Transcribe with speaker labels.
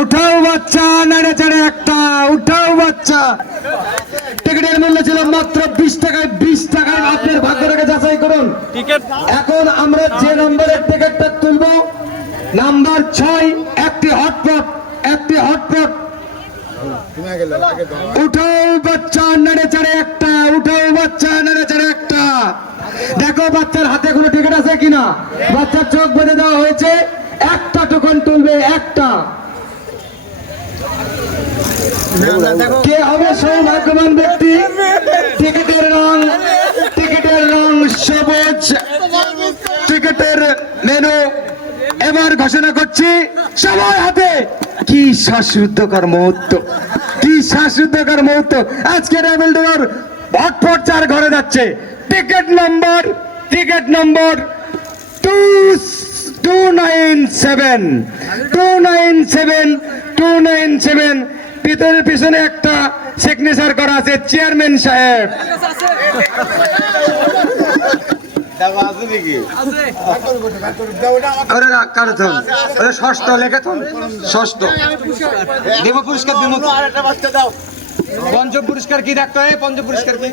Speaker 1: উঠাও বাচ্চা নাড়ে চাড়ে একটা উঠাও বাচ্চা। টিকিটের মূল্য ছিল মাত্র বিশ টাকায় বিশ টাকায় আপনার ভাগ্যটাকে যাচাই করুন। এখন আমরা যে নম্বরের টিকিটটা তুলব নাম্বার ছয় একটি হটপট একটি হটপট। উঠাও বাচ্চা নাড়ে চাড়ে একটা উঠাও বাচ্চা নাড়ে চাড়ে একটা। দেখো বাচ্চার হাতে কোনো টিকিট আছে কিনা? বাচ্চার চোখ বেঁধে দেওয়া হয়েছে একটা টোকন তুলবে একটা। কে হবে সৌভাগ্যবান ব্যক্তি? টিকিটের রং টিকিটের রং সবুজ। টিকিটের মেনু এবার ঘোষণা করছি, সবার হাতে। কি শ্বাসরুদ্ধকর মুহূর্ত, কি শ্বাসরুদ্ধকর মুহূর্ত। আজকে রেবেল ডোর ভটফট চার ঘরে যাচ্ছে। Ticket number ticket number two two nine seven, two nine seven, two nine seven. পিতরের পিছনে একটা সিগনেচার করা আছে চেয়ারম্যান সাহেব। ষষ্ঠ লেখে ষষ্ঠ। দেব। পুরস্কার দেব পঞ্চম পুরস্কার কি রাখতে হয় পঞ্চম পুরস্কার কি?